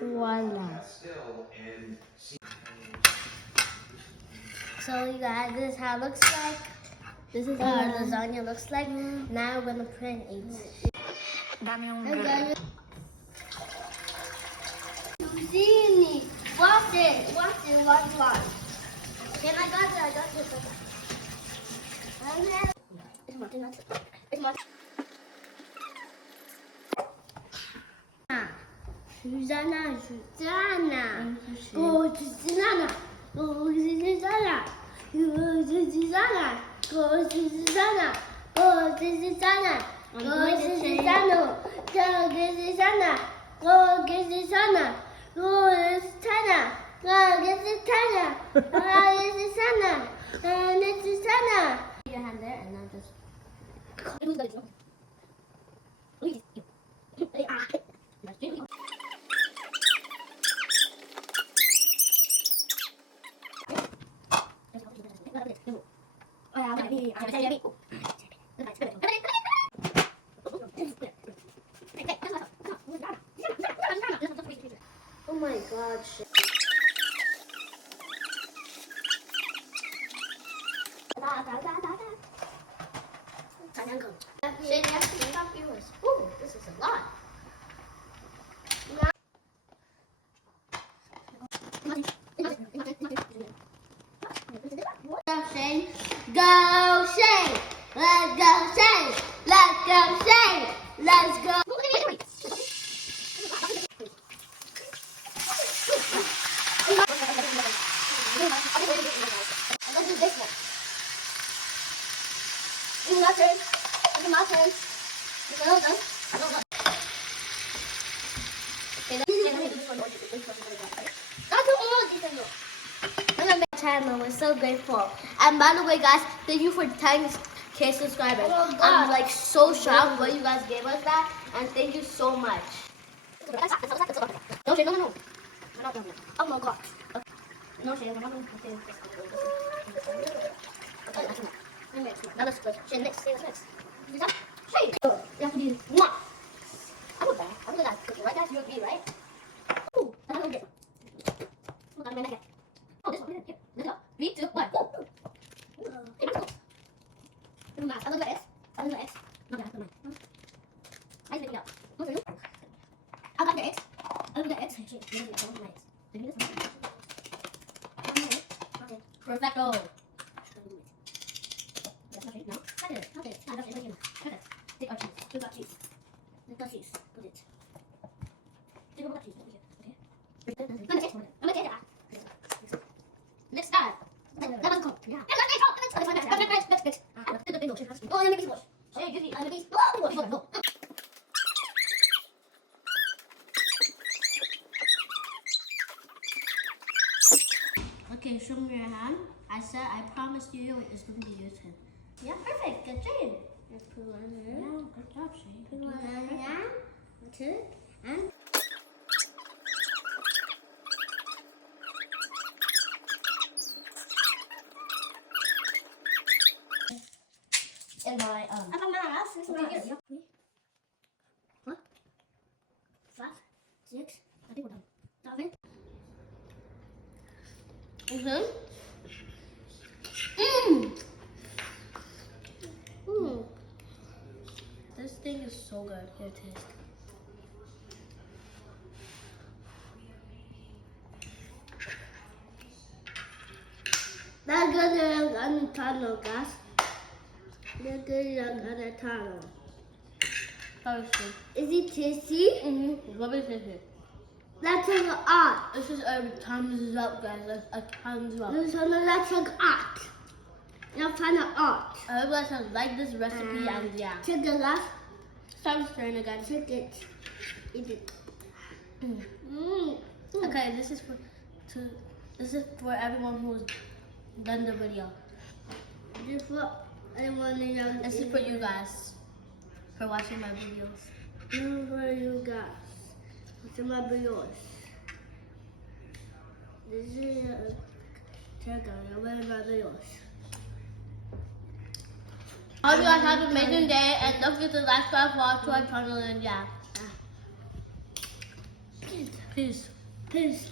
Voila. So you guys, this is how it looks like. This is how our lasagna looks like. Now we're gonna put it in each. Zucchini. Watch it. Watch. Okay, I got it. It's my. Susanna. Go to Susanna. Go to Susanna. Go to Susanna. Go to Susanna. Go to Susanna. Go to Susanna. Go to Susanna. Go to Susanna. Go to Susanna. Go to Susanna. Go to Susanna. Go to Susanna. Your hand there and then just. Oh my God, shit. Ooh, this is a lot. Go Shane! Let's go Shane! Let's go Shane! Let's go! Let's do this one. It's my turn. It's my turn. It's all done. Okay, let me do this one. Channel. We're so grateful. And by the way, guys, thank you for 10K subscribers. I'm like so shocked what you guys gave us that, and thank you so much. No. Oh my God. Okay. No, we're not going to do this. Now let's go. Next. Hey, you have to do one. I'm not bad. I'm good at cooking, right, guys? You agree, right? Ooh, I'm gonna get. Look, I'm gonna get. Oh, this one. Here. Let's go. 3, 2, 1. Go. Hey, let's go. I look like X. Not bad. I think it up. What are you? I got the X. I look like X. Perfecto. No? Okay. Take our cheese. We got cheese. Put it. Take our cheese. Okay. I'm gonna take it. Next time. That was cool. Yeah. Next. Oh, let me see. Okay, show me your hand. I said I promised you it's going to be your turn. Yeah, perfect. Good job. Put one here. Yeah, good job, Shane. Put one here. Two. And. In my I'm from my house. This is here. What? 5, 6. I think we're done. 7. This thing is so good. Here, taste. That's good on the tunnel, guys. That's good on the tunnel. Is it tasty? What is it? Let's take art. This is a thumbs up, guys. A thumbs up. This is let's take art. Now find the art. I hope you guys like this recipe and yeah. Take the last. Start stirring again. Take it. Eat it. Okay, this is for everyone who's done the video. This is for everyone who's done. This is for you guys for watching my videos. This is for you guys. My videos. This is check out my videos. I hope you guys have an amazing day and don't forget to like, subscribe, follow to our channel and yeah. Peace. Peace.